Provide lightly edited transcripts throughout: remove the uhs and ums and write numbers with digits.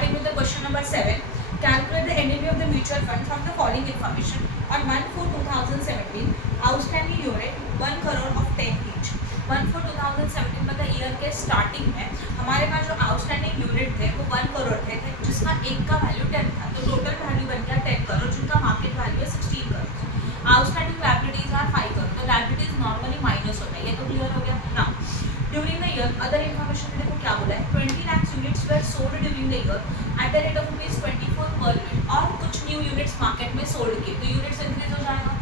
Starting with the question number 7. Calculate the NAV of the mutual fund from the following information. On 1/4/2017, outstanding unit 1 crore of 10 each. 1/4/2017 मतलब year के starting में हमारे पास जो outstanding unit थे वो 1 करोड़ थे, जिसका एक का वैल्यू 10 था, तो टोटल वैल्यू बन गया 10 करोड़, जिनका मार्केट वैल्यू है 16 crore. Outstanding liabilities are 5 crore, तो लायबिलिटीज नॉर्मली माइनस होता है, ये तो क्लियर हो गया ना। During the year other information में देखो क्या बोला है, 20 lakh units were sold during the year at the rate of ₹24 per unit, और कुछ न्यू यूनिट्स मार्केट में सोल्ड किए, तो यूनिट्स इंक्रीज हो जाएगा।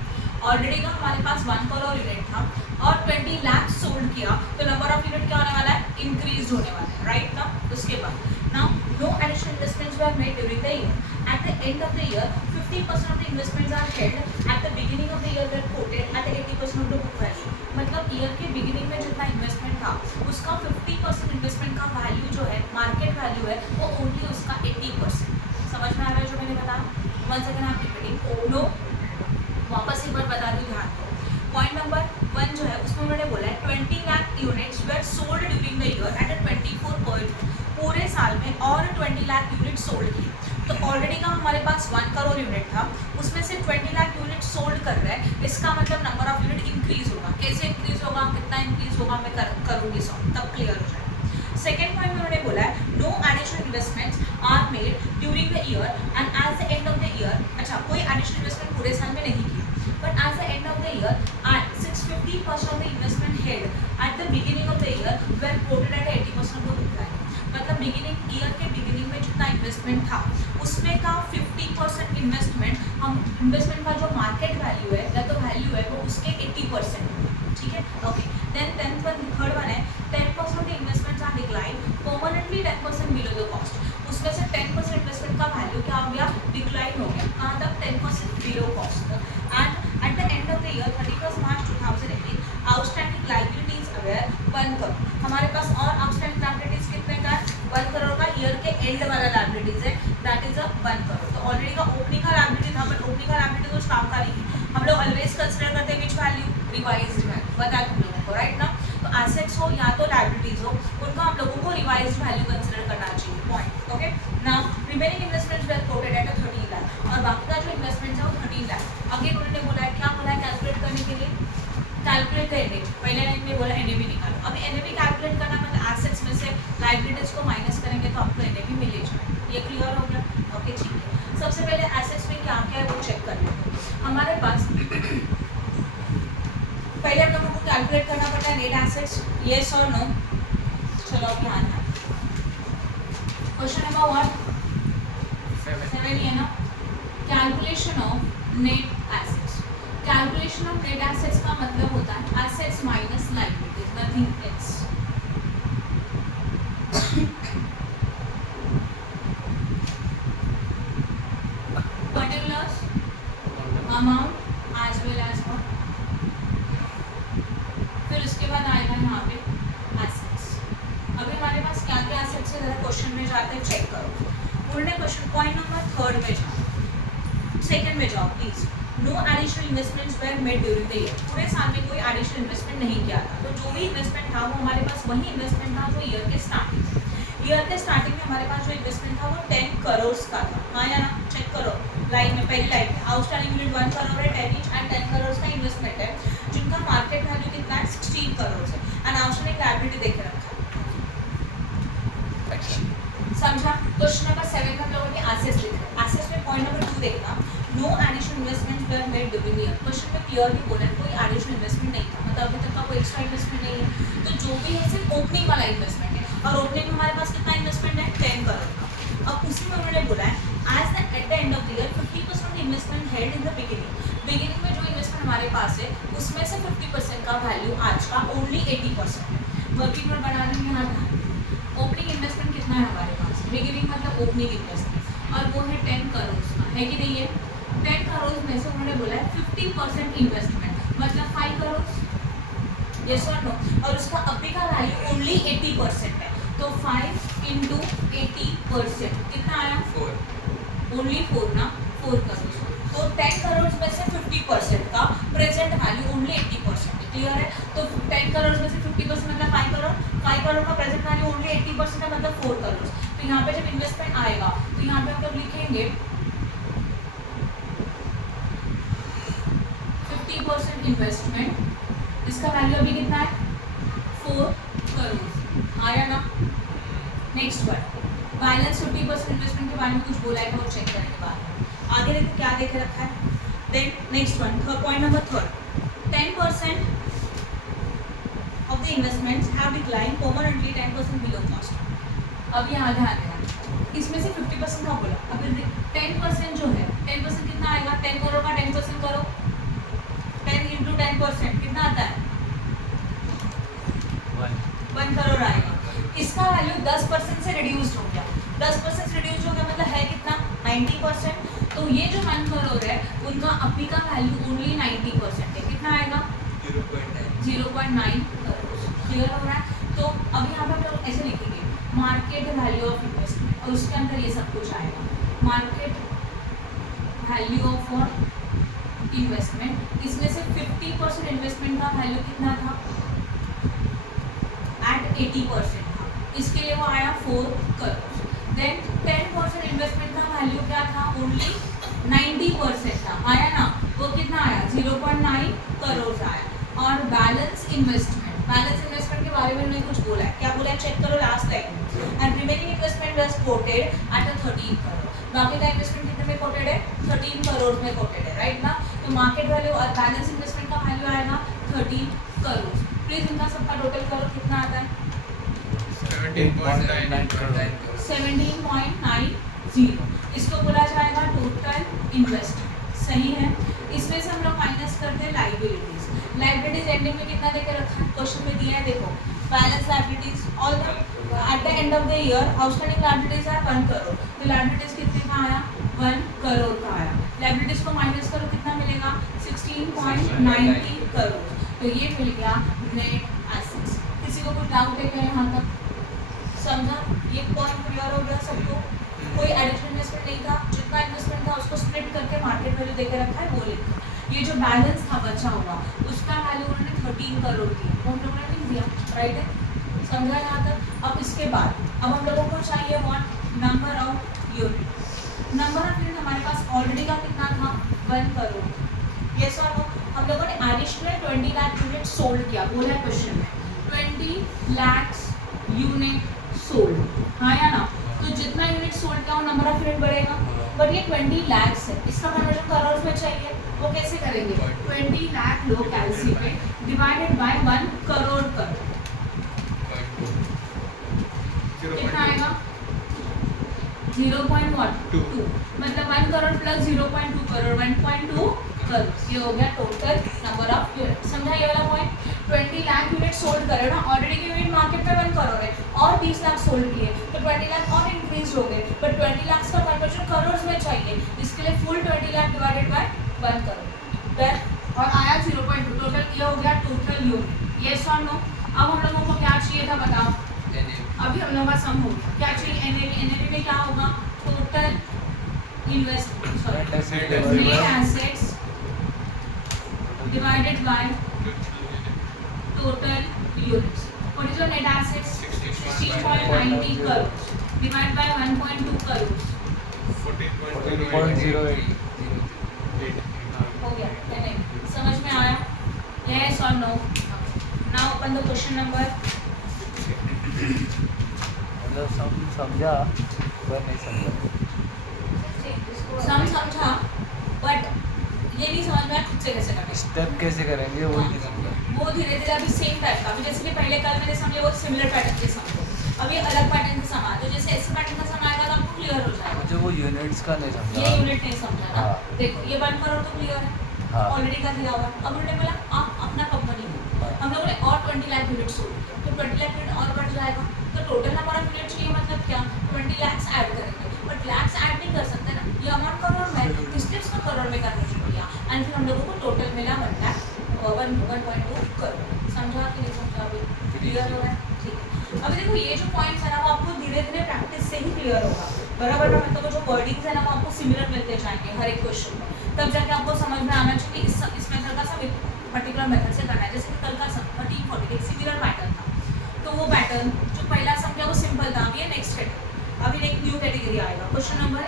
ऑलरेडी का हमारे पास 1 करोड़ यूनिट था और 20 लाख सोल्ड किया, तो नंबर ऑफ यूनिट क्या होने वाला है, इंक्रीज होने वाला है, राइट ना। उसके बाद now no additional investments were made during the year at the end of the year 50% of the investments are held at the beginning of the year that quoted at 80% of the book value, मतलब year के beginning में जितना investment था उसका 50% investment का value जो है, market value है, वो ओनली उसका 80%। समझ में आ रहा है जो मैंने बताया? वन सेकंड आप रिपीटिंग नो, वापस एक बार बता रही हूँ, ध्यान दो। पॉइंट नंबर 1 जो है उसमें उन्होंने बोला है 20 lakh units were sold during the year at 24 per, पूरे साल में और 20 लाख यूनिट सोल्ड किए, तो ऑलरेडी का हमारे पास 1 करोड़ यूनिट था, उसमें से 20 लाख यूनिट सोल्ड कर रहा है, इसका मतलब नंबर ऑफ यूनिट इंक्रीज होगा। कैसे इंक्रीज होगा, कितना इंक्रीज होगा, मैं करूँगी सॉल्व, तब क्लियर हो जाएगा। सेकेंड पॉइंट में उन्होंने बोला है no additional investments are made during the year and at the end of the year, अच्छा कोई एडिशनल इन्वेस्टमेंट पूरे साल में नहीं किया, but at the end of the year at 650% of the investment held at the beginning of the year were quoted at 80% of the book value, मतलब beginning year के beginning में जितना इन्वेस्टमेंट था उसमें का 50% इन्वेस्टमेंट, हम इन्वेस्टमेंट का जो मार्केट वैल्यू है या तो वैल्यू है वो उसके 80%, ठीक है, ओके। देन थर्ड वन है 10% of the investments are decline permanently 10% below the cost, उसमें से 10% इन्वेस्टमेंट का वैल्यू क्या हो गया, डिक्लाइन हो गया, कहाँ तक, 10% below cost. And at the end of the year 31st March 2018 outstanding liabilities were 1 crore, हमारे पास और outstanding liabilities कितने का है, 1 करोड़ का, ईयर के एंड वाला liabilities है, that is a 1 करोड़। तो ऑलरेडी का ओपनिंग का liability था, बट ओपनिंग का liability कुछ काम का नहीं है, हम लोग ऑलवेज कंसिडर करते हैं विच वैल्यू, रिवाइज्ड वैल्यू, पता है तुम लोगों को, राइट ना। तो एसेट्स हो या तो liabilities हो, उनका हम लोगों को रिवाइज्ड वैल्यू कंसिडर करना चाहिए, point, okay. Now remaining investments were quoted at 30 lakh, और बाकी का जो इन्वेस्टमेंट है वो 13 लाख। अगेन उन्होंने बोला है, क्या बोला है कैलकुलेट करने के लिए, कैलकुलेट द एनएवी, पहले लाइन में बोला एनएवी निकालो। अब एनएवी कैलकुलेट करना मतलब एसेट्स में से लायबिलिटीज को माइनस करेंगे तो आपको एनएवी मिल ही जाएगा, ये क्लियर हो गया, ओके ठीक है। सबसे पहले एसेट्स में क्या क्या है वो चेक कर लेते हैं। हमारे पास पहले हम लोगों को कैलकुलेट करना पड़ता है नेट एसेट्स, येस और नो, चलो ध्यान है। क्वेश्चन नंबर 7 है ना, calculation of net assets. Calculation of net assets का मतलब होता है assets minus liabilities, nothing else. Particulars, amount as well as what, फिर उसके बाद आएगा यहाँ पे एसेट्स। अभी हमारे पास क्या क्या एसेट्स है, जरा क्वेश्चन में जाते हैं, चेक करो। उन्होंने क्वेश्चन पॉइंट नंबर 3 में जाओ, सेकंड में जाओ please. No additional investments were made during the year, पूरे साल में कोई एडिशनल इन्वेस्टमेंट नहीं किया था, तो जो भी इन्वेस्टमेंट था वो हमारे पास वही इन्वेस्टमेंट था जो ईयर के स्टार्टिंग में हमारे पास जो इन्वेस्टमेंट था वो 10 करोड़ का था, हाँ या ना, चेक करो लाइन में, पहली लाइन में आउटस्टैंडिंग यूनिट 1 करोड़ है, 10 ईच एंड 10 करोड़ का इन्वेस्टमेंट है, जिनका मार्केट वैल्यू कितना है, 16 करोड़ है, एंड आउटस्टैंडिंग लायबिलिटी देख रखा है, समझा। क्वेश्चन नंबर 7 में हम लोगों ने एसेट्स लिखे, एसेट्स में पॉइंट नंबर 2 देखना, no additional investments were made during year. Question में क्लियरली बोला है कोई एडिशनल इन्वेस्टमेंट नहीं था, मतलब अभी तक का कोई एक्स्ट्रा इन्वेस्टमेंट नहीं है, तो जो भी है सिर्फ ओपनिंग वाला इन्वेस्टमेंट है, और ओपनिंग में हमारे पास कितना इन्वेस्टमेंट है, 10 करोड़ का। अब उसी में उन्होंने बोला है as the at the end of the year 50% investment held in the beginning में जो इन्वेस्टमेंट हमारे पास है उसमें से 50% का वैल्यू आज का ओनली 80% है। वर्किंग नोट बना देंगे यहाँ, ओपनिंग इन्वेस्टमेंट कितना है हमारे पास, बिगिनिंग मतलब ओपनिंग इन्वेस्टमेंट, और वो है 10 करोड़ का, है कि नहीं है। 10 करोड़ में से उन्होंने बोला है 50% इन्वेस्टमेंट मतलब 5 करोड़, यस और नो, और उसका अभी का वैल्यू ओनली 80% है, तो 5 इंटू 80% कितना आया, 4, ओनली 4 ना, 4 करोड़, तो 10 करोड़ में से 50% का प्रेजेंट वैल्यू ओनली 80% है, क्लियर है। तो 10 करोड़ में से 50% मतलब 5 करोड़, 5 करोड़ का प्रेजेंट वैल्यू ओनली 80% है, मतलब 4 करोड़, तो यहाँ पे जब इन्वेस्टमेंट आएगा तो यहाँ पे हम लोग लिखेंगे 50% इन्वेस्टमेंट, इसका वैल्यू अभी कितना है 4 करोड़, आया ना। नेक्स्ट वर्ड बैलेंस 50% इन्वेस्टमेंट के बारे में कुछ बोला है वो चेक करने के बाद आगे देखो क्या देखे रखा है। Then next one point number third 10% of the investments have declined permanently 10% below cost। अब यहाँ ध्यान देना, इसमें से 50% का बोला, अब 10% जो है 10% कितना आएगा, 10 करोड़ का 10% करो, 10 इंटू 10% कितना आता है 1 करोड़ आएगा। इसका वैल्यू 10% से रिड्यूस हो गया, 10% से रिड्यूस हो गया मतलब है कितना 90%। तो ये जो 1 करोड़ है उनका अभी का वैल्यू ओनली 90% है, कितना आएगा 0.9 करोड़। क्लियर हो रहा है। तो अब यहाँ पे हम लोग ऐसे लिखेंगे मार्केट वैल्यू ऑफ इन्वेस्टमेंट और उसके अंदर ये सब कुछ आएगा, मार्केट वैल्यू ऑफ इन्वेस्टमेंट। इसमें से 50% इन्वेस्टमेंट का वैल्यू कितना था एट 80% था, इसके लिए वो आया 4 करोड़। देन 10% इन्वेस्टमेंट का वैल्यू क्या था ओनली 90% था, आया ना, वो कितना आया 0.9 करोड़ आया। और बैलेंस इन्वेस्टमेंट के बारे में उन्होंने कुछ बोला है, क्या बोला है चेक करो लास्ट लाइन में। And remaining investment was quoted at 13 crore, बाकी का इन्वेस्टमेंट कितने में कोटेड है 13 करोड़ में कोटेड है, राइट ना। तो मार्केट वैल्यू और बैलेंस इन्वेस्टमेंट का वैल्यू आएगा 13 करोड़। प्लीज इनका सबका टोटल करो कितना आता है 17.90। इसको बोला जाएगा टोटल इन्वेस्टमेंट, सही है। इसमें से हम लोग माइनस करते हैं लाइबिलिटीज एंडिंग में कितना देके रखा है, क्वेश्चन में दिया है देखो, balance liabilities all the at the end of the year outstanding liabilities है 1 करोड़, तो लाइबिलिटीज कितने का आया 1 करोड़ का आया। लाइबिलिटीज को माइनस करो कितना मिलेगा 16.90 करोड़, तो ये मिल गया नेट एसेट्स। किसी को कुछ डाउट है क्या यहाँ तक, समझा, ये पॉइंट क्लियर हो गया सबको। कोई एडिशनल इन्वेस्टमेंट नहीं था, जितना इन्वेस्टमेंट था उसको स्प्लिट करके मार्केट वैल्यू देके रखा है वो लिखा। ये जो बैलेंस था बचा हुआ उसका वैल्यू उन्होंने 13 करोड़ दिया, वो हम लोगों ने लिख दिया, राइट है, समझा यहाँ तक। अब इसके बाद अब हम लोगों को चाहिए what number of unit. Number of unit हमारे पास ऑलरेडी का कितना था 1 करोड़, ये सर हम लोगों ने एडिशनल 20 लाख यूनिट सोल्ड किया, बोला है क्वेश्चन में 20 लाख यूनिट सोल्ड, हाँ या ना। तो जितना यूनिट सोल्ड किया वो नंबर ऑफ यूनिट बढ़ेगा, बट ये 20 लाख है, इसका कन्वर्जन करोड़ में चाहिए, वो कैसे करेंगे 20 लाख लो कैलकुलेट डिवाइडेड बाय 1 करोड़ कर, कितना आएगा 0.2, मतलब 1 करोड़ प्लस 0.2 करोड़ 1.2 करोड़, ये हो गया टोटल नंबर ऑफ यूनिट। समझा ये वाला पॉइंट। 20 लाख यूनिट सोल्ड करे ना, ऑलरेडी की यूनिट मार्केट में 1 करोड़ है और 20 लाख सोल्ड किए तो 20 लाख और इंक्रीज हो गए, बट 20 लाख का कन्वर्जन करोड़ में चाहिए, इसके लिए full 20 lakh divided by 1 crore then और आया 0.2, टोटल ये हो गया टोटल यूनिट। यस और नो। अब हम लोगों को क्या चाहिए था बताओ, अभी हम लोगों का सम हो गया, क्या चाहिए एनएवी में क्या होगा total investment net assets divided by total units. What is your net assets? 16.90 crores divided by 1.2 crores. 14.08 हो गया, नहीं समझ में आया? Yes or no? Now open the question number. मतलब समझा पर नहीं समझा, समझा बट ये नहीं समझ में आया खुद से कैसे करना है। स्टेप कैसे करेंगे वो नहीं समझा। वो धीरे धीरे अभी सेम टाइप का, अभी जैसे कि पहले कल मैंने समझे वो सिमिलर पैटर्न के समझो, अब ये अलग पैटर्न का समा, तो जैसे ऐसे पैटर्न का समा आएगा तो आपको क्लियर हो जाएगा। मुझे वो यूनिट्स का नहीं समझा, ये यूनिट नहीं समझा ना, हाँ। देखो ये 1 करोड़ तो क्लियर है, हाँ। ऑलरेडी का दिया हुआ है। अब उन्होंने बोला आप अपना कंपनी हो, हम लोगों ने और 20 लाख यूनिट सोल्ड किया तो 20 लाख यूनिट और बढ़ जाएगा, तो टोटल नंबर ऑफ यूनिट चाहिए मतलब क्या 20 लाख ऐड करेंगे, बट लाख ऐड नहीं कर सकते ना, ये अमाउंट करोड़ में है, इसलिए उसको करोड़ में कन्वर्जन किया एंड फिर हम लोगों को टोटल मिला 1 लाख 1.2 करोड़। समझा कि नहीं समझा, अभी क्लियर हो रहा है? ठीक है। अभी देखो ये जो पॉइंट्स है ना वो आपको धीरे धीरे प्रैक्टिस से ही क्लियर होगा, बराबर ना, मतलब जो वर्डिंग्स है ना वो आपको सिमिलर मिलते जाएंगे हर एक क्वेश्चन में, तब जाके आपको समझ में आना चाहिए इस मेथड का सब पर्टिकुलर मेथड से करना है। जैसे कि कल का सम 1340 एक सिमिलर पैटर्न था, तो वो पैटर्न जो पहला सम था वो सिंपल था, अभी ये नेक्स्ट है, अभी क्वेश्चन नंबर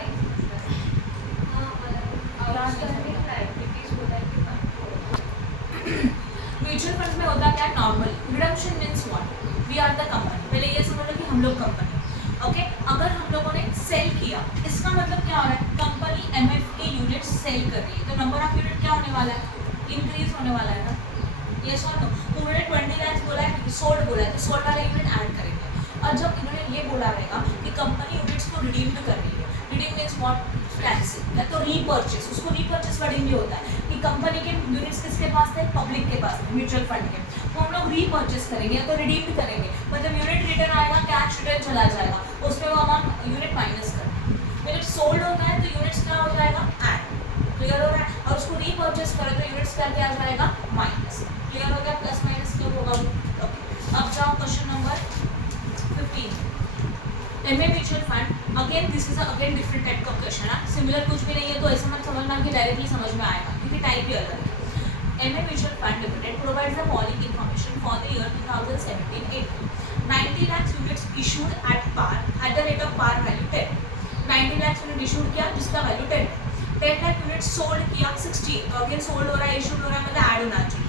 म्यूचुअल फंड में होता क्या है normal redemption means what we are the company पहले ये समझ लो कि हम लोग कंपनी ओके अगर हम लोगों ने सेल किया इसका मतलब क्या हो रहा है कंपनी एमएफ के यूनिट सेल कर रही है तो नंबर ऑफ यूनिट क्या होने वाला है इंक्रीज होने वाला है ना यस और नो तो उन्होंने 20 लाख बोला है सोल्ड बोला है तो सोल्ड वाला यूनिट ऐड करेंगे और जब इन्होंने ये बोला रहेगा कि कंपनी यूनिट्स को रिडीम्ड कर रही है रिडीम मींस व्हाट कैंसिल या तो रीपर्चेस उसको रीपर्चेस वर्डिंग भी होता है कि कंपनी के यूनिट्स किसके पास थे पब्लिक के पास म्यूचुअल फंड के तो हम लोग रीपर्चेस करेंगे या तो रिडीम्ड करेंगे मतलब यूनिट रिटर्न आएगा कैश रिटर्न चला जाएगा उसमें वो अमाउंट यूनिट माइनस करना जब सोल्ड होता है तो यूनिट्स क्या हो जाएगा ऐड क्लियर हो रहा है और उसको रीपर्चेस करें तो यूनिट्स क्या आ जाएगा माइनस क्लियर हो गया प्लस माइनस क्यों होगा ओके अब जाओ question number 15 MA mutual fund again this is again different type का क्वेश्चन है सिमिलर कुछ भी नहीं है तो ऐसा मत समझना कि डायरेक्टली समझ में आएगा क्योंकि टाइप ही अलग है MA mutual fund limited provides the following information for the year 2017-18 90 lakh units issued at par at the rate of par value 10 90 lakh unit issued किया जिसका वैल्यू 10 लाख यूनिट सोल्ड किया 60 तो अगेन सोल्ड हो रहा है इशूड हो रहा है मतलब ऐड होना चाहिए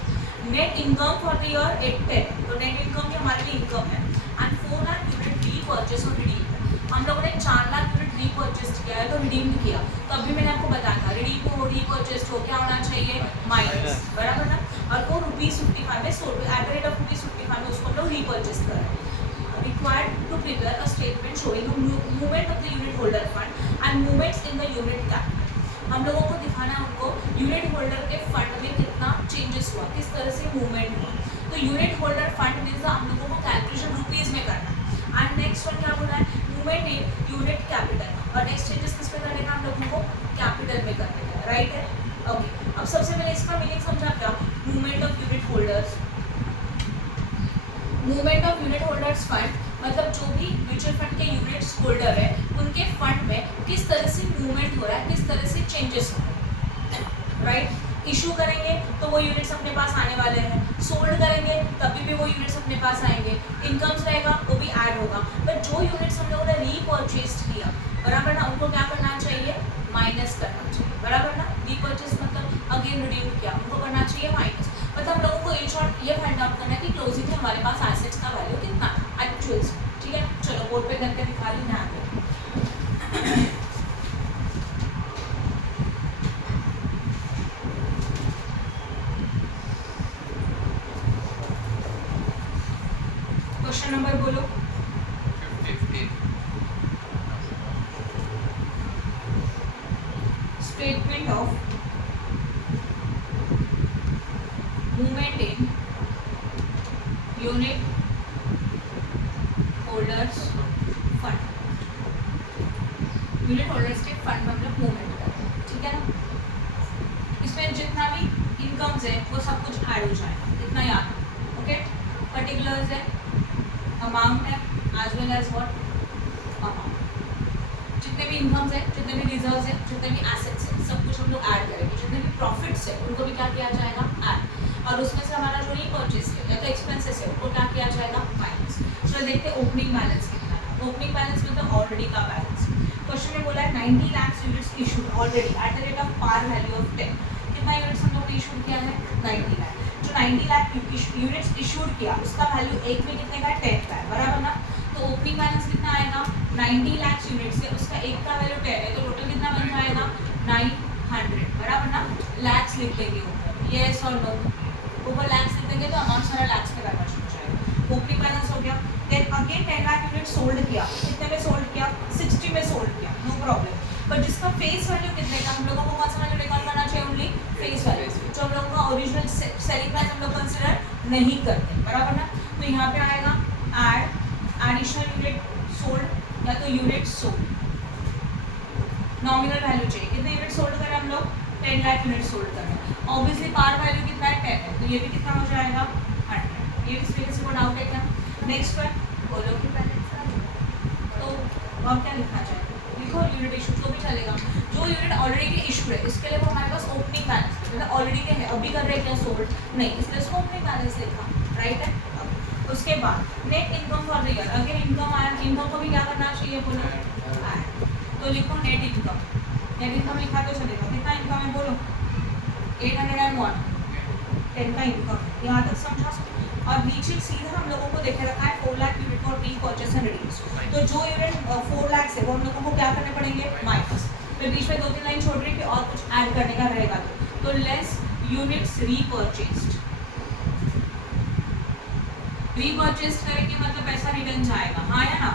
net income for the year 10 तो नेट इनकम भी हमारे लिए इनकम है एंड 4 लाख यूनिट रीपर्चेस और रिडीम हम लोगों ने 4 लाख यूनिट रीपर्चेस किया है तो रिडीम किया तो अभी मैंने आपको बताया था रिडीम हो रीपर्चेस हो क्या होना चाहिए माइनस बराबर ना और वो ₹55 में sold at the rate of ₹55 में उसको हम लोग रीपर्चेस कर रहे हैं required to prepare a statement showing movement of the unit holder fund and movements in the unit capital हम लोगों को दिखाना है उनको यूनिट होल्डर के फंड में कितना चेंजेस हुआ किस तरह से मूवमेंट हुआ तो यूनिट होल्डर फंड मीन्स हम लोगों को कैलकुलेशन रुपीज़ में करना है एंड नेक्स्ट वन क्या बोला है मूवमेंट इन यूनिट कैपिटल और नेक्स्ट चेंजेस किस पे करने का हम लोगों को कैपिटल में करने का राइट है ओके अब सबसे पहले इसका मीनिंग समझा क्या movement of unit holders movement of unit holders fund मतलब जो भी म्यूचुअल फंड के यूनिट्स होल्डर है उनके फंड में किस तरह से मूवमेंट हो रहा है किस तरह से चेंजेस हो रहे हैं राइट इशू करेंगे तो वो यूनिट्स अपने पास आने वाले हैं सोल्ड करेंगे तभी भी वो यूनिट्स अपने पास आएंगे इनकम्स रहेगा वो भी ऐड होगा बट जो यूनिट्स हम लोगों ने रीपर्चेज किया बराबर ना उनको क्या करना चाहिए माइनस करना चाहिए बराबर ना रीपर्चेज मतलब अगेन रिड्यूस किया उनको करना चाहिए माइनस मतलब हम लोगों को इन शॉर्ट ये फाइंड आउट करना है कि क्लोजिंग में हमारे पास एसेट्स का वैल्यू कितना एक्चुअल्स ठीक है चलो बोर्ड पे करके दिखा ली ध्यान दो क्वेश्चन नंबर बोलो 15 statement of movement in unit holders fund unit holders के फंड में हम लोग मूवमेंट करते हैं ठीक है ना इसमें जितना भी इनकम्स है वो सब कुछ ऐड हो जाएगा इतना याद ओके पर्टिकुलर्स है अमाउंट है as well as what amount जितने भी इनकम्स है जितने भी रिजर्व्स है जितने भी एसेट्स है सब कुछ हम लोग ऐड करेंगे जितने भी प्रॉफिट्स है उनको भी क्या किया जाएगा ऐड और उसमें से हमारा जो रीपर्चेस है या तो एक्सपेंसेस है उनको क्या किया जाएगा माइनस चलो देखते हैं ओपनिंग बैलेंस कितना है ओपनिंग बैलेंस मतलब ऑलरेडी का बैलेंस क्वेश्चन में बोला है 90 lakh units issued already at the rate of par value of 10 कितना यूनिट्स हम लोग ने इशूड किया है 90 लाख जो 90 लाख यूनिट्स इशूड किया उसका वैल्यू एक में कितने का 10 का है बराबर ना तो ओपनिंग बैलेंस कितना आएगा 90 लाख यूनिट्स है उसका एक का वैल्यू 10 है तो टोटल कितना बन जाएगा 900 बराबर ना लैक्स लिख देंगे ऊपर यस और नो ऊपर लैक्स लिख देंगे तो अमाउंट सारा लैक्स में कन्वर्ट हो जाएगा ओपनिंग बैलेंस हो गया then again 10 lakh unit sold किया कितने में सोल्ड किया 60 में सोल्ड किया नो प्रॉब्लम पर जिसका फेस वैल्यू कितने का हम लोगों को कौन सा वैल्यू रिकॉर्ड करना चाहिए ओनली फेस वैल्यू जो हम लोगों का ओरिजिनल सेलिंग प्राइस हम लोग कंसिडर नहीं करते बराबर ना तो यहाँ पे आएगा ऐड एडिशनल यूनिट सोल्ड या तो यूनिट सोल्ड नॉमिनल वैल्यू चाहिए कितने यूनिट सोल्ड करें हम लोग 10 लाख यूनिट सोल्ड करें ऑब्वियसली पार वैल्यू कितना है 10 है तो ये भी कितना हो जाएगा 100 ये इस वजह से को डाउट है क्या नेक्स्ट वन बोलो कि तो और क्या लिखना चाहिए लिखो यूनिट इशू जो भी चलेगा जो यूनिट ऑलरेडी के इशू है इसके लिए वो हमारे पास ओपनिंग बैलेंस मतलब ऑलरेडी के है अभी कर रहे हैं क्या सोल्ड नहीं इसलिए उसको ओपनिंग बैलेंस लिखा राइट है उसके बाद net income for the year again income आया इनकम को भी क्या करना चाहिए बोलो तो लिखो नेट इनकम। नेट इनकम लिखा तो चलेगा। कितना इनकम है बोलो? 801, 10 का इनकम। यहाँ तक समझा? और नीचे सीधा हम लोगों को देखे रखा है 4 lakh unit for being purchase and reduce. तो जो यूनिट 4 लाख है वो हम लोगों को क्या करने पड़ेंगे? माइनस। फिर बीच में 2-3 लाइन छोड़ रही कि और कुछ ऐड करने का रहेगा तो लेस यूनिट्स रीपर्चेस्ड। रीपर्चेस्ड करेंगे मतलब पैसा रिटर्न जाएगा, हाँ या ना?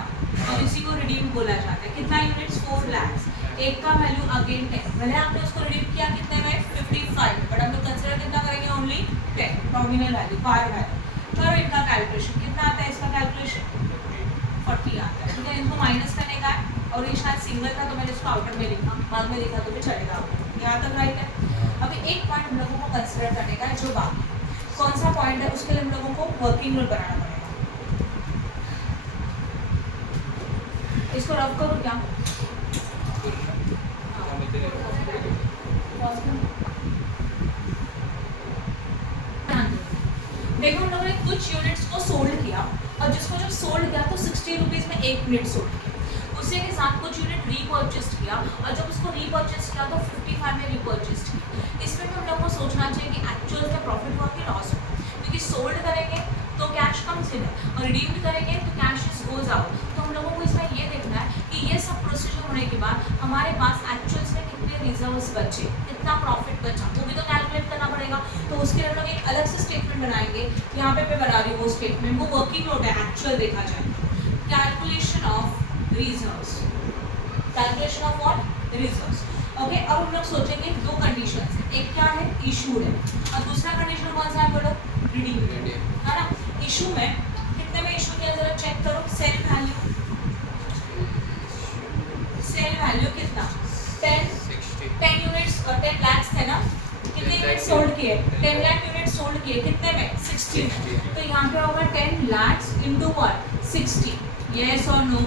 और इसी को रिडीम बोला जाता है। कितना यूनिट्स? 4 लाख। एक का वैल्यू अगेन 10। भले आपने उसको रिडीम किया कितने में? 55 में, बट हम लोग कंसीडर कितना करेंगे? Only 10 nominal value, par value. करो इनका कैलकुलेशन। कितना आता है इसका कैलकुलेशन? 40 आता है। ठीक है, इनको माइनस करने का है और ये शायद सिंगल था तो मैंने इसको आउटर में लिखा, बाद में लिखा तो भी चलेगा। यहाँ तक राइट है। अभी एक पॉइंट हम लोगों को कंसीडर करने का है जो बाकी। कौन सा पॉइंट है? उसके लिए हम लोगों को वर्किंग रूल बनाना पड़ेगा। इसको रफ करो क्या? देखो हम लोगों ने कुछ यूनिट्स को सोल्ड किया और जिसको जब सोल्ड किया तो 60 रुपीज़ में एक यूनिट सोल्ड किया। उसी के साथ कुछ यूनिट रीपर्चेस्ड किया और जब उसको रीपर्चेस्ड किया तो 55 में रीपर्चेस्ड किया। इसमें भी हम लोग को सोचना चाहिए कि एक्चुअल में प्रॉफिट हुआ कि लॉस हुआ, क्योंकि सोल्ड करेंगे तो कैश कम्स इन है और रिडीम्ड करेंगे तो कैश गोज आउट। तो हम लोगों को इसमें ये देखना है कि ये सब प्रोसीजर होने के बाद हमारे पास एक्चुअल्स में कितने रिजर्व्स बचे, कितना प्रॉफिट बचा, वो भी तो कैलकुलेट करना पड़ेगा। तो उसके लिए हम लोग एक अलग से स्टेटमेंट बनाएंगे। यहाँ पे मैं बना रही हूँ वो स्टेटमेंट, वो वर्किंग नोट है, एक्चुअल देखा जाए। Calculation of reserves, calculation of what? Reserves. Okay, अब हम लोग सोचेंगे दो कंडीशंस है, एक क्या है? इशूड है, और दूसरा कंडीशन कौन सा है बोलो? रिडीम्ड है ना। इशू में कितने में इशू किया जरा चेक करो। सेल वैल्यू, सेल वैल्यू कितना? 10 यूनिट्स और 10 लाख थे ना। कितने यूनिट सोल्ड किए? 10 लाख यूनिट सोल्ड किए। कितने में? 60 में। तो यहाँ पे होगा 10 लाख इंटू 60। यस और नो?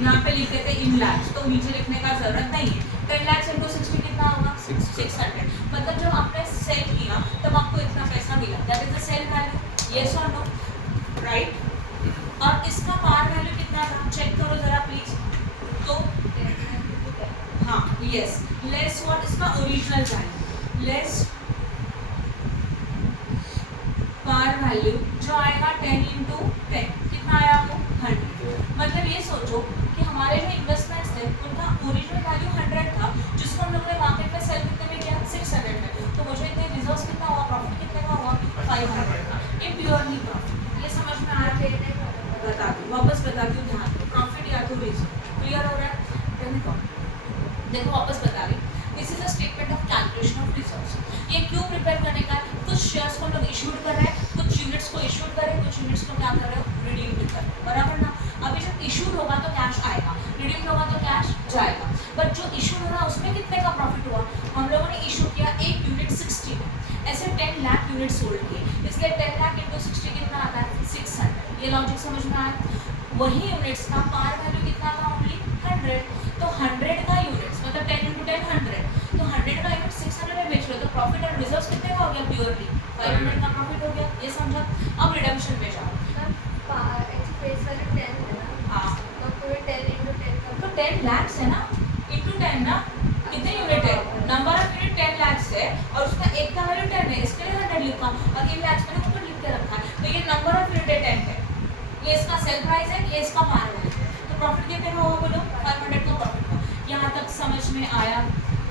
यहाँ पे लिख देते इन लाख, तो नीचे लिखने का जरूरत नहीं है। 10 लाख इंटू 60 कितना होगा? 600। मतलब जब आपने सेल किया तब आपको इतना पैसा मिला, that is the sale value. Yes और नो? राइट। और इसका पार वैल्यू कितना था? चेक करो जरा प्लीज। तो हाँ, यस, लेस व्हाट? इसका original value less par value जो आएगा 10 इंटू 10 कितना आया? वो 100। मतलब ये सोचो कि हमारे जो इन्वेस्टमेंट्स थे उनका ओरिजिनल वैल्यू 100 था, जिसको हम लोगों ने मार्केट में सेल कितने में किया? 600 में। तो मुझे इतने रिजर्व्स कितना हुआ? प्रॉफिट कितने का हुआ? 500 का। ये प्योरली प्रॉफिट। ये समझ में आ रहा है? बता दूँ, वापस बताती हूँ, ध्यान दो। प्रॉफिट या तो रिजर्व क्लियर हो रहा है? देखो वापस बता रही, this is a statement of calculation of reserves. ये क्यों प्रिपेयर करने का है? कुछ शेयर्स को लोग इशूड कर रहे हैं, कुछ यूनिट्स को इशूड कर रहे हैं, कुछ यूनिट्स को क्या कर रहे हो? रिडीम कर रहे हैं, बराबर ना। अभी जब इशूड होगा तो कैश आएगा, रिडीम होगा तो कैश जाएगा। बट जो इशूड हो रहा है उसमें कितने का प्रॉफिट हुआ? हम लोगों ने इशू किया एक यूनिट 60 में, ऐसे 10 लाख यूनिट सोल्ड किए, इसलिए 10 लाख इंटू 60 कितना आता है? 600। ये लॉजिक समझ में आया? वही यूनिट्स का पार वैल्यू कितना था? ओनली 100। तो 100 का यूनिट्स मतलब 10 इंटू 10 100, तो 100 का यूनिट 600 में बेच रहे हो तो प्रॉफिट और रिजर्व्स कितने का हो गया? प्योरली 500 का प्रॉफिट हो गया। ये समझा? अब रिडम्पशन पे जाओ। हाँ, तो 10 लाख है ना, इंटू 10 ना, कितने यूनिट है? नंबर ऑफ यूनिट 10 लाख है और उसका एक का वैल्यू 10 है, इसके लिए 100 लिखा और इन लाख मैंने ऊपर लिख के रखा है। तो ये नंबर ऑफ यूनिट 10 है, ये इसका सेल प्राइस है, ये इसका पार वैल्यू। तो प्रॉफिट कितने का होगा बोलो? 500 का प्रॉफिट का। यहाँ तक समझ में आया?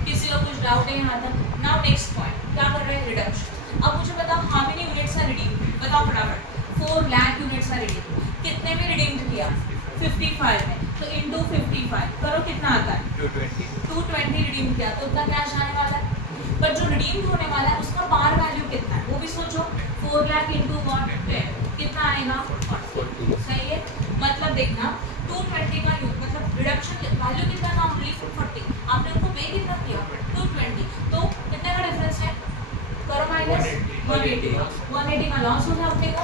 किसी को कुछ डाउट है यहाँ तक? नाउ नेक्स्ट पॉइंट क्या कर रहे हैं? रिडम्पशन। अब मुझे बताओ how many units are redeem? बताओ फटाफट। 4 लाख यूनिट्स आर रिडीम। कितने में रिडीम्ड किया? 55 में। तो इंटू 55 करो कितना आता है? 220 रिडीम किया तो उतना कैश आने वाला है। बट जो रिडीम होने वाला है उसका पार वैल्यू कितना है वो भी सोचो। 4 लाख इंटू 10 कितना आएगा? 40। सही है? मतलब देखना 220 का यूज मतलब रिडक्शन वैल्यू कितना था? ओनली 40। आपने उनको पे कितना किया? 220। तो कितने का डिफरेंस है? करो माइनस 180 का लॉस हो गया अपने को।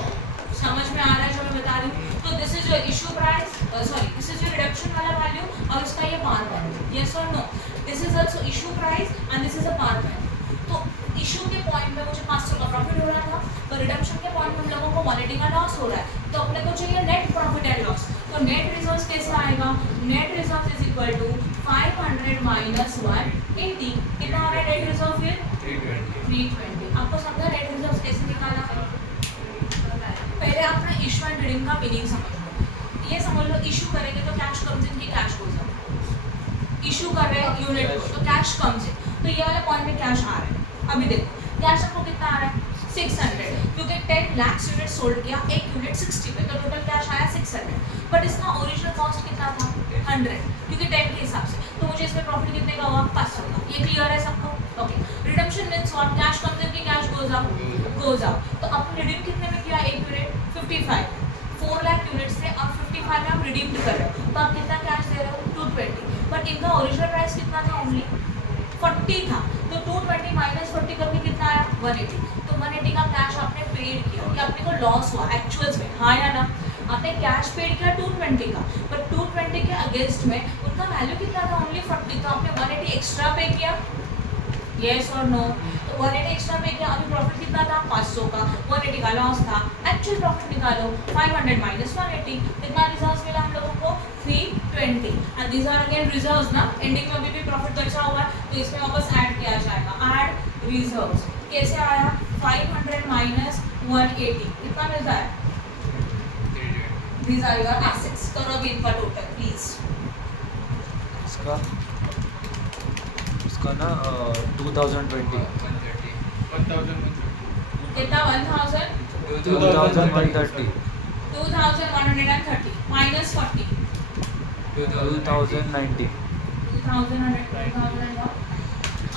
समझ में आ रहा है जो मैं बता रही हूँ? तो this is your issue price, sorry this is your reduction वाला वैल्यू और इसका ये पार वैल्यू। यस और no? This is also issue price and this is a par value. तो इशू के पॉइंट पे मुझे 500 का प्रॉफिट हो रहा था, तो रिडक्शन के पॉइंट में हम लोगों को 180 का लॉस हो रहा है। तो अपने को चाहिए नेट प्रॉफिट एंड लॉस। तो नेट रिजर्व्स कैसे आएगा? Net reserves is equal to 500 minus 180 कितना आ रहा है नेट रिजर्व फिर 320। आपको समझा नेट रिजर्व कैसे निकाला? पहले आप ना इशू एंड रिडीम का मीनिंग समझ लो। ये समझ लो इशू करेंगे तो कैश कम्स इन की कैश गोज आउट। इशू कर रहे हैं यूनिट को तो कैश कम्स इन, तो ये वाला पॉइंट में कैश आ रहा है। अभी देखो कैश आपको कितना आ रहा है 600, क्योंकि 10 लाख यूनिट सोल्ड किया, एक यूनिट 60 पे, तो टोटल कैश आया 600। बट इसका ओरिजिनल कॉस्ट कितना था 100, क्योंकि 10 के हिसाब से, तो मुझे इसमें प्रॉफिट कितने का हुआ 500 का। ये क्लियर है सबको? Okay. Redemption means what? Cash comes in की कैश गोज आउट। तो आपने रिडीम कितने में किया? एक यूनिट 55, 4 लाख यूनिट्स थे और 55 में आप रिडीम कर रहे हो, तो आप कितना कैश दे रहे हो 220। बट इनका ओरिजिनल प्राइस कितना था? ओनली 40 था, तो 220 माइनस 40 करके कितना आया 180। तो 180 का कैश आपने पेड किया, कि अपने को लॉस हुआ एक्चुअल्स में, हाँ या ना? आपने कैश पेड किया 220 का, बट 220 के अगेंस्ट में उनका वैल्यू कितना था? ओनली 40, तो आपने 180 एक्स्ट्रा पे किया, यस और नो? तो 180 एक्स्ट्रा पे किया। अभी प्रॉफिट कितना था 500 का, 180 का लॉस था। एक्चुअल प्रॉफिट निकालो, 500 माइनस 180, कितना रिजर्व्स मिला हम लोगों को 320। And these are again reserves ना, एंडिंग में अभी भी प्रॉफिट बचा हुआ है, तो इसमें वापस ऐड किया जाएगा। ऐड रिजर्व्स कैसे आया? 500 माइनस 180 कितना मिलता है? These are your assets. करो अभी इनका टोटल प्लीज। इसका ना 2020 कितना? 1000 2130 2130 माइनस 40 2090 2100।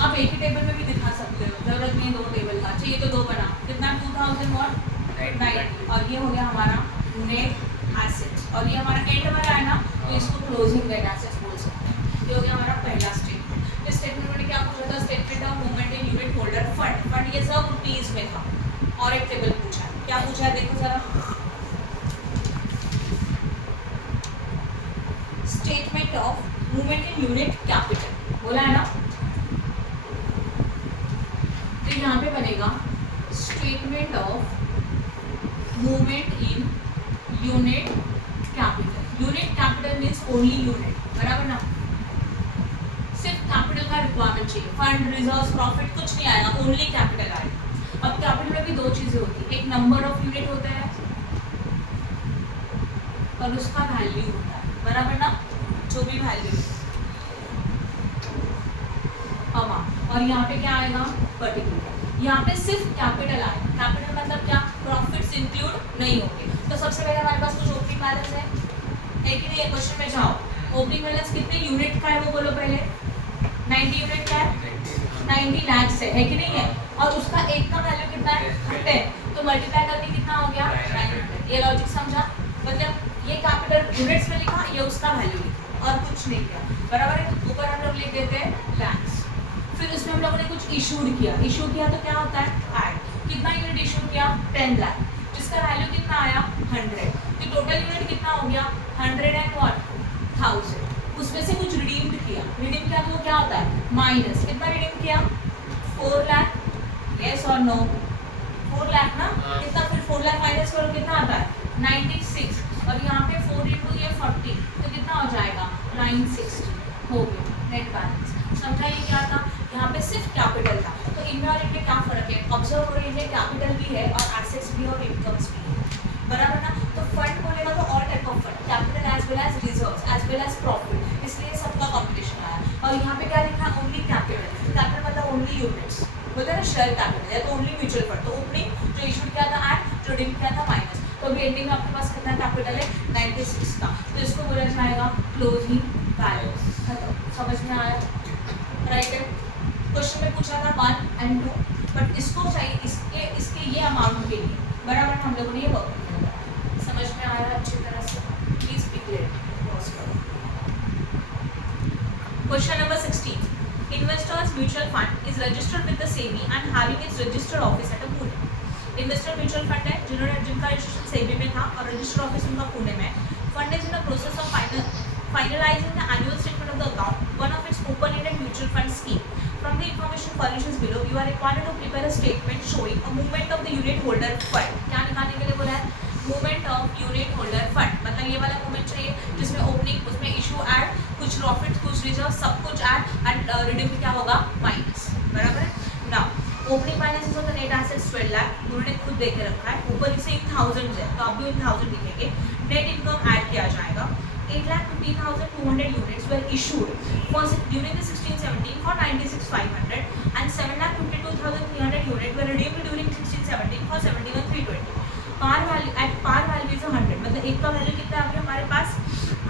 आप एक ही टेबल में भी दिखा सकते हो, जरूरत नहीं दो टेबल का, चाहिए तो दो बना। कितना? 2090 और ये हो गया हमारा नेट एसेट, और ये हमारा एंड वाला है ना, तो इसको क्लोजिंग नेट एसेट्स बोल सकते हैं। ये हो गया हमारा पहला स्टेटमेंट। इस स्टेटमेंट में क्या पूछा था? Statement of movement in unit holder fund. Fund ये सब रुपीस में था। और एक टेबल पूछा है, क्या पूछा है देखो जरा। Statement of movement in unit capital बोला है ना, तो यहाँ पे बनेगा statement of movement in unit capital. Unit capital means only unit, बराबर ना? सिर्फ कैपिटल का रिक्वायरमेंट चाहिए, फंड रिजर्व प्रॉफिट कुछ नहीं आएगा, ओनली कैपिटल आएगा। अब कैपिटल में भी दो चीजें होती है, एक नंबर ऑफ यूनिट होता है और उसका वैल्यू होता है, बराबर ना? जो भी वैल्यू अमाउंट, और यहाँ पे क्या आएगा? पर्टिकुलर। यहाँ पे सिर्फ कैपिटल आएगा। कैपिटल मतलब क्या? प्रॉफिट्स इंक्लूड नहीं होंगे। तो सबसे पहले हमारे पास कुछ ओपनिंग बैलेंस है कि नहीं? क्वेश्चन में जाओ, ओपनिंग बैलेंस कितने यूनिट का है वो बोलो पहले। 90 यूनिट का है, 90 लाख है कि नहीं है? और उसका एक का वैल्यू कितना है 10, तो मल्टीप्लाई करके कितना हो गया 900। ये लॉजिक समझा? मतलब ये कैपिटल यूनिट्स में लिखा, ये उसका वैल्यू लिखा और कुछ नहीं किया, बराबर है? ऊपर हम लोग लिख देते हैं लैक्स। फिर उसमें हम लोगों ने कुछ इशूड किया, इशू किया तो क्या होता है ऐड। कितना यूनिट इशू किया? 10 लाख, जिसका वैल्यू कितना आया 100। तो टोटल यूनिट कितना हो गया 100,000। उसमें से कुछ रिडीम्ड किया, रिडीम किया तो वो क्या होता है माइनस। कितना रिडीम किया? 4 लाख, यस और नो? 4 लाख ना? कितना? फिर 4 लाख माइनस करो कितना आता है 96, और यहाँ पे 4 इंटू ये 40, तो कितना हो जाएगा 960 हो गया नेट बैलेंस। समझा? ये क्या था? यहाँ पे सिर्फ कैपिटल था। तो इनमें और इनमें क्या फर्क है? ऑब्जर्व करो, इनमें कैपिटल भी है और एसेट्स भी और इनकम्स भी है, बराबर ना? तो फंड बोलेगा तो all type of fund, capital as well as reserves as well as profit, इसलिए सबका कॉम्बिनेशन आया। और यहाँ पे क्या लिखा? Only capital. कैपिटल मतलब ओनली यूनिट्स, बोलते हैं ना शेयर कैपिटल, या तो ओनली म्यूचुअल फंड। तो ओपनिंग जो इशू किया था ऐड, जो डिम किया था माइनस, तो अभी एंडिंग में आपके पास कितना कैपिटल है 96 का, तो इसको बोला जाएगा क्लोजिंग बैलेंस। समझ में आया? राइट है? क्वेश्चन में पूछा था 1 and 2, बट इसको चाहिए इसके ये अमाउंट के लिए, बराबर हम लोगों ने ये वर्क किया। समझ में आया अच्छी तरह से? Please be clear. Question number 16, investors mutual fund is registered with the SEBI and having its registered office at Pune. Investor mutual fund है जिनका रजिस्ट्रेशन सेबी में था और रजिस्टर्ड ऑफिस उनका पुणे में। Fund is in the process of finalizing the annual statement of the account, one of its open-ended mutual fund scheme. From the information furnished below, you are required to prepare a statement showing a movement of the unit holder fund. क्या निकालने के लिए बोला है? Movement of unit holder fund, मतलब ये वाला movement चाहिए जिसमें ओपनिंग, उसमें इशू ऐड, कुछ प्रॉफिट कुछ रिजर्व, सब कुछ एंड रिडीम क्या होगा माइनस, बराबर है ना। Opening balance of the net assets 12 lakh, उन्होंने खुद दे के रखा है, ऊपर इसे इन थाउजेंड है तो आप भी इन थाउजेंड लिखेंगे। नेट इनकम ऐड किया जाएगा, 8,50,200 units were issued for during the 16-17 for 96,500 and 7,52,300 units were redeemed during 16-17 for 71,320. par value at par value is 100, मतलब एक का वैल्यू कितना है हमारे पास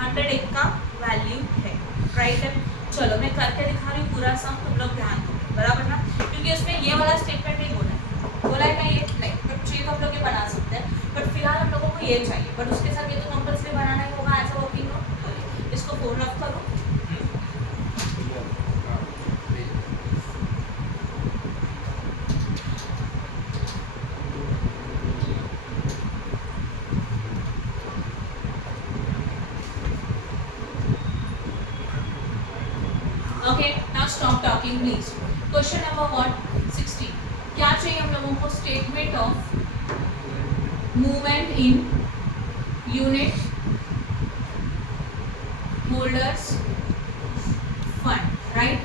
100 एक का वैल्यू है, राइट है। चलो मैं करके दिखा रही हूँ पूरा सम, तुम लोग ध्यान दो, बराबर ना, क्योंकि उसमें ये वाला स्टेटमेंट नहीं बोला है क्या, ये नहीं, बट चाहिए तो हम लोग ये बना सकते हैं, बट फिलहाल हम लोगों को ये चाहिए, बट उसके साथ ये तो कंपल्सरी बनाना ही होगा एज अ वर्किंग नोट। इसको फोन रख करो, okay now stop talking please. Question number 160 क्या चाहिए हम लोगों को, statement of movement in unit holders fund, right.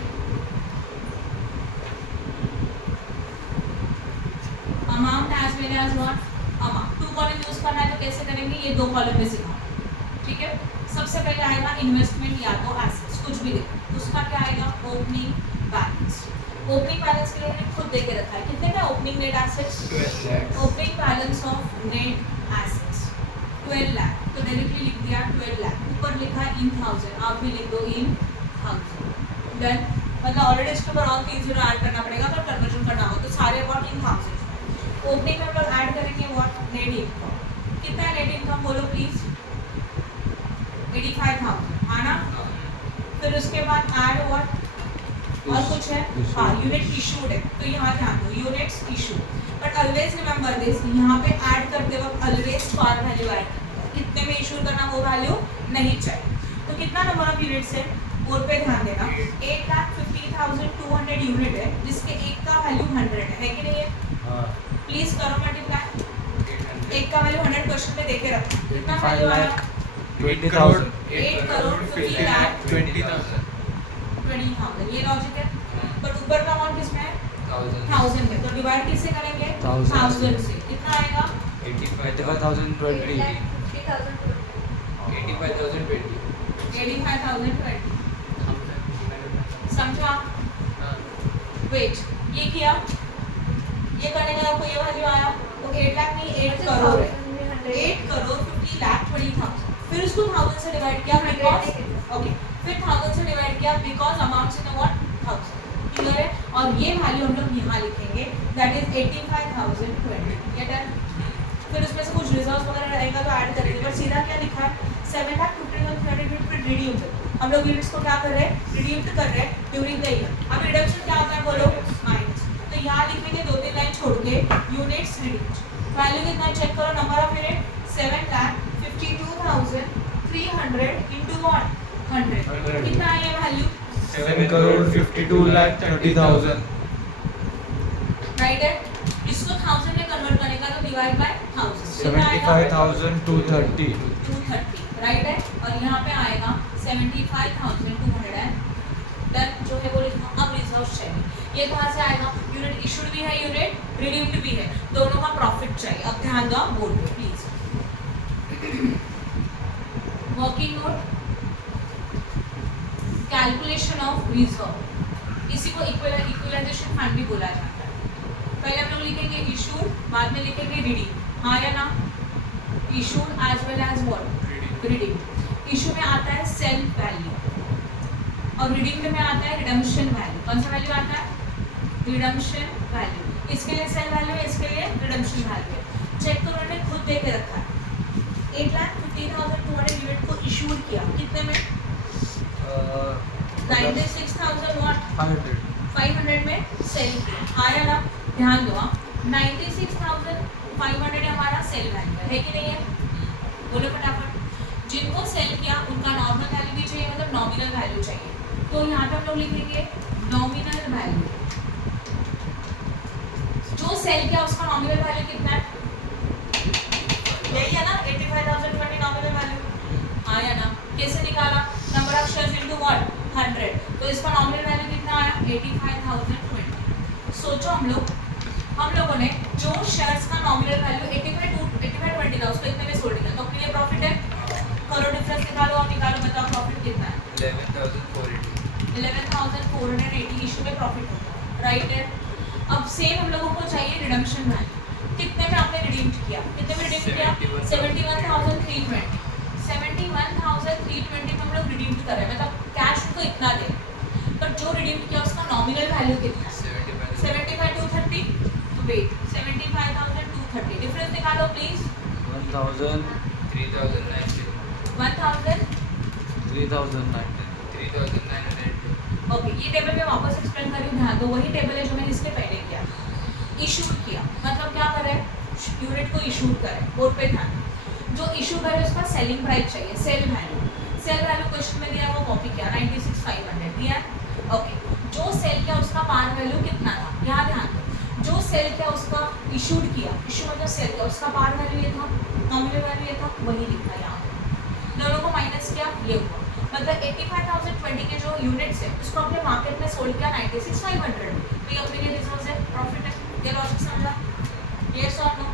Amount as well as what, amount, 2 column use करना है तो कैसे करेंगे, ये 2 कॉलम में सिखा, ठीक है। सबसे पहले आएगा इन्वेस्टमेंट या तो एसेट्स, कुछ भी लिखो, उसका क्या आएगा ओपनिंग बैलेंस। ओपनिंग बैलेंस के लिए मैंने खुद दे के रखा है, कितने का opening net assets, opening balance of net assets 12 lakh, तो डायरेक्टली लिख दिया 12 लाख, ऊपर लिखा है इन 1000, आप भी लिख दो इन 1000, देन मतलब ऑलरेडी इसके ऊपर और 3 जीरो ऐड करना पड़ेगा अगर कन्वर्जन करना हो तो सारे अबाउट इन 1000। ओपनिंग में हम लोग ऐड करेंगे व्हाट, नेट इनकम, कितना है नेट इनकम बोलो प्लीज, 85,000 है ना। फिर उसके बाद ऐड व्हाट, और कुछ है, हाँ यूनिट इशूड है, तो यहाँ ध्यान दो units issued, but always remember this, यहाँ पे ऐड करते वक्त ऑलवेज पार वैल्यू ऐड करना है, कितने में इशू करना वो वैल्यू नहीं चाहिए। तो कितना नंबर ऑफ यूनिट्स है और पे ध्यान देना, 8,50,200 यूनिट है जिसके एक का वैल्यू 100 है कि नहीं है, प्लीज करो मल्टीप्लाई, एक का वैल्यू 100 क्वेश्चन में देके रखो, कितना वैल्यू आया 20,000, 8 करोड़ 50 लाख 20,000, ये लॉजिक है। बट ऊपर का अमाउंट किसमें है 1000 में, तो डिवाइड किससे करेंगे 1000 से, कितना आएगा 85,020, 85,020, समझा। वेट, ये किया, ये करने का आपको ये वैल्यू आया, तो 8 लाख नहीं 8 करोड़ है, 8 करोड़ 50 लाख 20,000, फिर उसको 1000 से डिवाइड किया बिकॉज़, ओके, फिर 1000 से डिवाइड किया because amount in what 1000, clear है। और ये वैल्यू हम लोग यहाँ लिखेंगे दैट इज 85,020, ये डन। फिर उसमें से कुछ रिजर्व्स वगैरह रहेगा तो ऐड करेंगे, पर सीधा क्या लिखा है 7,51,300 यूनिट फिर रिड्यूम, हम लोग यूनिट्स को क्या कर रहे हैं रिड्यूम कर रहे हैं ड्यूरिंग द ईयर। अब रिडक्शन क्या होता है बोलो माइनस, तो यहाँ लिखेंगे 2-3 लाइन छोड़ के यूनिट्स रिड्यूम्ड, वैल्यू कितना चेक करो, number of unit 7,52,300 into what 100, कितना है ये वैल्यू 7,52,30,000, राइट है। इसको 1000 में कन्वर्ट करने का तो डिवाइड बाय 1000, 75,230, 230, राइट है। और यहाँ पे आएगा 75,200 डन, जो है वो लिखा। अब रिजर्व चाहिए, ये कहाँ से आएगा, यूनिट इशूड भी है यूनिट रिडीम्ड भी है, दोनों का प्रॉफिट चाहिए। अब ध्यान दो बोर्ड पे please, working note calculation of reserve, इसी को इक्वलाइजेशन फंड भी बोला जाता है। पहले हम लोग लिखेंगे इशूड, बाद में लिखेंगे रिडीम, हाँ या ना, issued as well as what redeem. Issue में आता है सेल वैल्यू और रिडीम्ड में आता है रिडम्पशन वैल्यू। कौन सा वैल्यू आता है रिडम्पशन वैल्यू, इसके लिए सेल वैल्यू है, इसके लिए रिडम्पशन वैल्यू है। चेक करो, मैंने खुद दे के रखा है 8,50,200 यूनिट को इशूड किया, कितने में 96,500 में सेल किया, आया ना। ध्यान दो, 96,500 हमारा सेल वैल्यू है कि नहीं है, बोलो फटाफट। जिनको सेल किया उनका नॉर्मल वैल्यू भी चाहिए, मतलब नॉमिनल वैल्यू चाहिए, तो यहाँ पे हम लोग लिखेंगे नॉमिनल वैल्यू। जो सेल किया उसका नॉमिनल वैल्यू कितना है, यही है ना 85,020 नॉमिनल वैल्यू, हाँ या ना। कैसे निकाला, number of shares into what 100, इसका नॉमिनल वैल्यू कितना आया 85,020। सोचो हम लोगों ने जो शेयर्स का नॉमिनल वैल्यू 85,20 था उसको इतने में सोल्ड किया, तो अपने लिए प्रॉफिट है। करो डिफरेंस निकालो, आप निकालो, बताओ प्रॉफिट कितना है। 11,480 इशू में प्रॉफिट होगा, राइट है। अब सेम हम लोगों को चाहिए रिडम्पशन वैल्यू। कितने में आपने रिडीम किया, कितने में रिडीम किया 71,320। 71,320 में हम लोग रिडीम कर रहे हैं, मतलब कैश उनको इतना दे, पर जो रिडीम किया उसका नॉमिनल वैल्यू कितना है 75,230। तो वेट 75,230 डिफरेंस निकालो प्लीज। 1,000 1,000 3,900 ओके, ये टेबल मैं वापस एक्सप्लेन कर रही हूँ, ध्यान दो। वही टेबल है जो मैंने इसके पहले किया। इशू किया मतलब क्या करें, यूनिट को इशू करें, बोर्ड पे ध्यान। जो इशू करे उसका सेलिंग प्राइस चाहिए, sale value. Sale value question में दिया, वो कॉपी किया 96,500 दिया। ओके, जो सेल किया उसका पार वैल्यू कितना था, यहाँ ध्यान दो। जो सेल किया उसका इशूड किया, इशू मतलब सेल किया, उसका पार वैल्यू ये था, नॉमिनल वैल्यू ये था, वही लिखा यहाँ पे। दोनों को माइनस किया, ये हुआ। मतलब 85,020 के जो यूनिट्स है उसको अपने मार्केट में सोल्ड किया 96,500 में, तो ये अपने लिए रिजर्व्स है, प्रॉफिट है। ये लॉजिक समझा, यस और नो।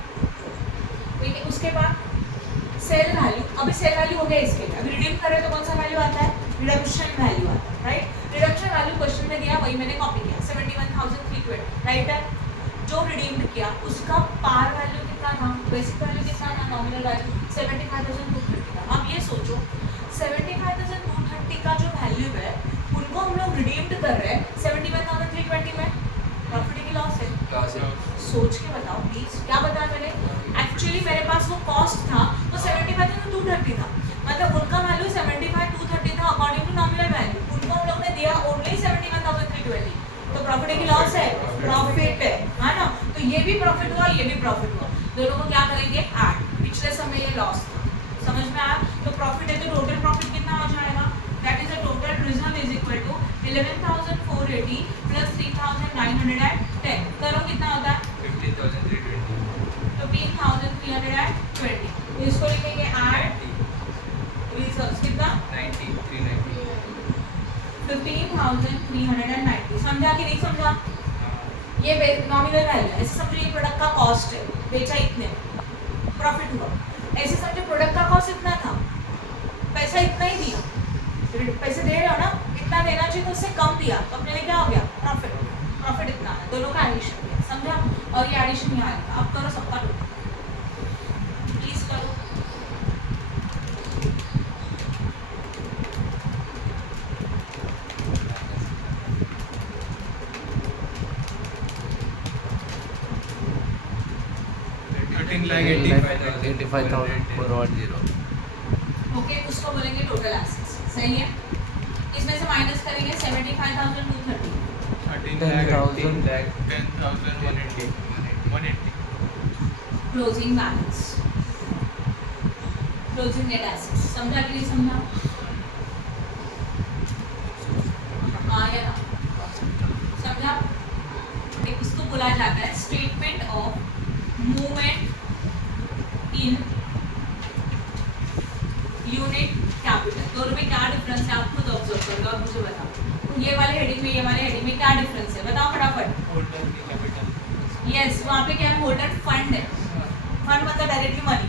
ठीक है, उसके बाद सेल वैल्यू। अभी सेल वैल्यू हो गया इसके लिए, अभी रिडीम करें तो कौन सा वैल्यू आता है, रिडम्पशन वैल्यू आता है, राइट। रिडम्पशन वैल्यू क्वेश्चन में दिया, वही मैंने कॉपी किया 71,320, राइट है। जो रिडीम्ड किया उसका पार वैल्यू कितना था, बेसिक वैल्यू कितना था, नॉमिनल वैल्यू 75,230 था। अब ये सोचो 75,230 का जो वैल्यू है उनको हम लोग रिडीम्ड कर रहे हैं 71,320 में, प्रॉफिट की लॉस है। सोच के बताओ प्लीज, क्या बताया मैंने। एक्चुअली मेरे पास वो कॉस्ट था वो 75,230 था, मतलब उनका वैल्यू 75,230 था अकॉर्डिंग टू नॉमिनल वैल्यू। उनको हम लोग ने दिया ओनली 71,320, तो प्रॉफिट की लॉस है, प्रॉफिट है ना। तो ये भी प्रॉफिट हुआ, ये भी प्रॉफिट हुआ, दोनों को क्या करेंगे ऐड। पिछले समय ये लॉस था, समझ में आया। तो प्रॉफिट है तो टोटल प्रॉफिट कितना हो जाएगा, that is the total reserve is equal to 11,480 plus 3,910। करो कितना होता है 15,320। तो इसको लिखेंगे ऐड रिजर्व्स कितना 15,390। समझा कि नहीं समझा। ये नॉमिनल वैल्यू है, ऐसे समझो ये प्रोडक्ट का कॉस्ट है, बेचा इतने, प्रॉफिट हुआ। ऐसे समझो प्रोडक्ट का कॉस्ट इतना था, पैसा इतना ही दिया, पैसे दे रहे हो ना, इतना देना चाहिए तो उससे कम दिया, तो अपने लिए क्या हो गया प्रॉफिट। प्रॉफिट इतना है, दोनों का एडिशन किया, समझा। और ये एडिशन यहाँ आएगा। अब करो सबका टोटल, प्लीज करो। ओके, उसको बोलेंगे टोटल एसेट्स, सही है। इसमें से माइनस करेंगे 75,230, 10,180 closing balance, closing net assets. समझा कि नहीं समझा। हाँ या ना, समझा। एक उसको बोला जाता है statement of movement in unit capital. दोनों में क्या डिफरेंस है आप खुद ऑब्जर्व करो और मुझे बताओ। ये वाले हेडिंग में, ये वाले हेडिंग में क्या डिफरेंस है, बताओ फटाफट। यस, वहाँ पे क्या है, होल्डर फंड है, फंड मतलब डायरेक्टली मनी,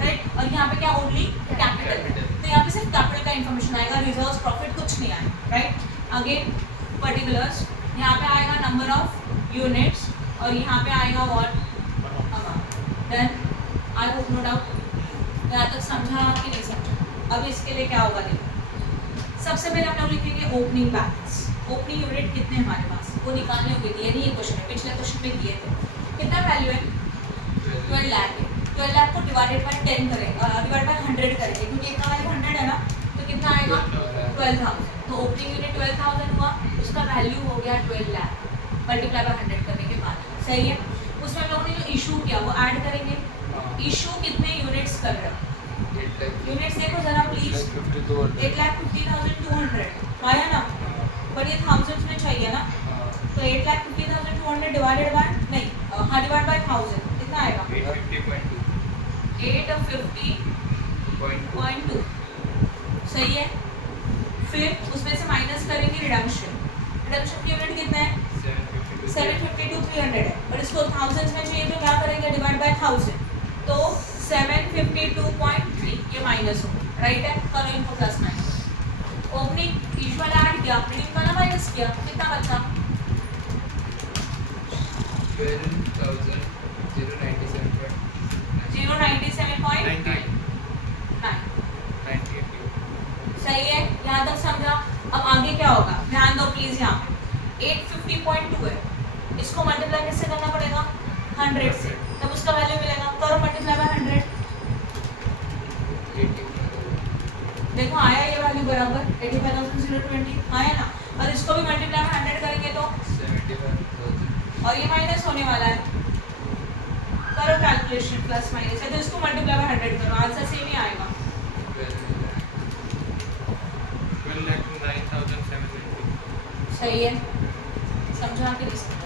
राइट। और यहाँ पे क्या ओनली कैपिटल, तो यहाँ पे सिर्फ कैपिटल का इन्फॉर्मेशन आएगा, रिजर्व्स प्रॉफिट कुछ नहीं आएगा, राइट। अगेन पर्टिकुलर्स, यहाँ पे आएगा नंबर ऑफ यूनिट्स और यहाँ पे आएगा what amount. Then I hope no doubt, यहाँ तक समझा कि नहीं समझा। अब इसके लिए क्या होगा देखो, सबसे पहले हम लोग लिखेंगे ओपनिंग बैलेंस। ओपनिंग यूनिट कितने हमारे पास, वो निकालने होंगे, दिए नहीं ये क्वेश्चन में, पिछले क्वेश्चन में दिए थे। कितना वैल्यू है 12 लाख है। 12 लाख को डिवाइडेड बाय 10 करेंगे, डिवाइड बाय 100 करेंगे, क्योंकि एक का वैल्यू 100 है ना, तो कितना आएगा 12,000। तो ओपनिंग यूनिट 12,000 हुआ, उसका वैल्यू हो गया 12 लाख मल्टीप्लाई बाय 100 करने के बाद, सही है। उसमें हम लोगों ने जो इशू किया वो ऐड करेंगे। इशू कितने यूनिट्स कर रहे हो, यूनिट्स देखो जरा प्लीज, 8,50,200 आया ना, पर ये थाउजेंड्स में चाहिए ना, तो 8,50,200 डिवाइडेड बाय नहीं, हाँ डिवाइड बाय 1000 कितना आएगा 850.2, सही है। फिर उसमें से माइनस करेंगे रिडम्पशन, 752 300 है, और इसको थाउजेंड्स में चाहिए तो क्या करेंगे, डिवाइड बाय 1000, तो 752.3 ये माइनस हो, राइट है। करो इनको plus minus, opening usual add किया, रीडिंग का ना माइनस किया, कितना बचा 097.9, सही है, यहाँ तक समझा। अब आगे क्या होगा, ध्यान दो प्लीज, यहाँ 850.2 है, इसको मल्टीप्लाई किससे करना पड़ेगा, 100 से, तब उसका वैल्यू मिलेगा। करो मल्टीप्लाई बाय 100, देखो आया ये वैल्यू बराबर 85,020 आया ना, और इसको भी मल्टीप्लाई बाय 100 करेंगे तो 75,000, और ये माइनस होने वाला है। करो कैलकुलेशन प्लस माइनस है, तो इसको मल्टीप्लाई बाय 100 करो, आंसर सेम ही आएगा। 12,09,720। सही है, समझा के नहीं समझा।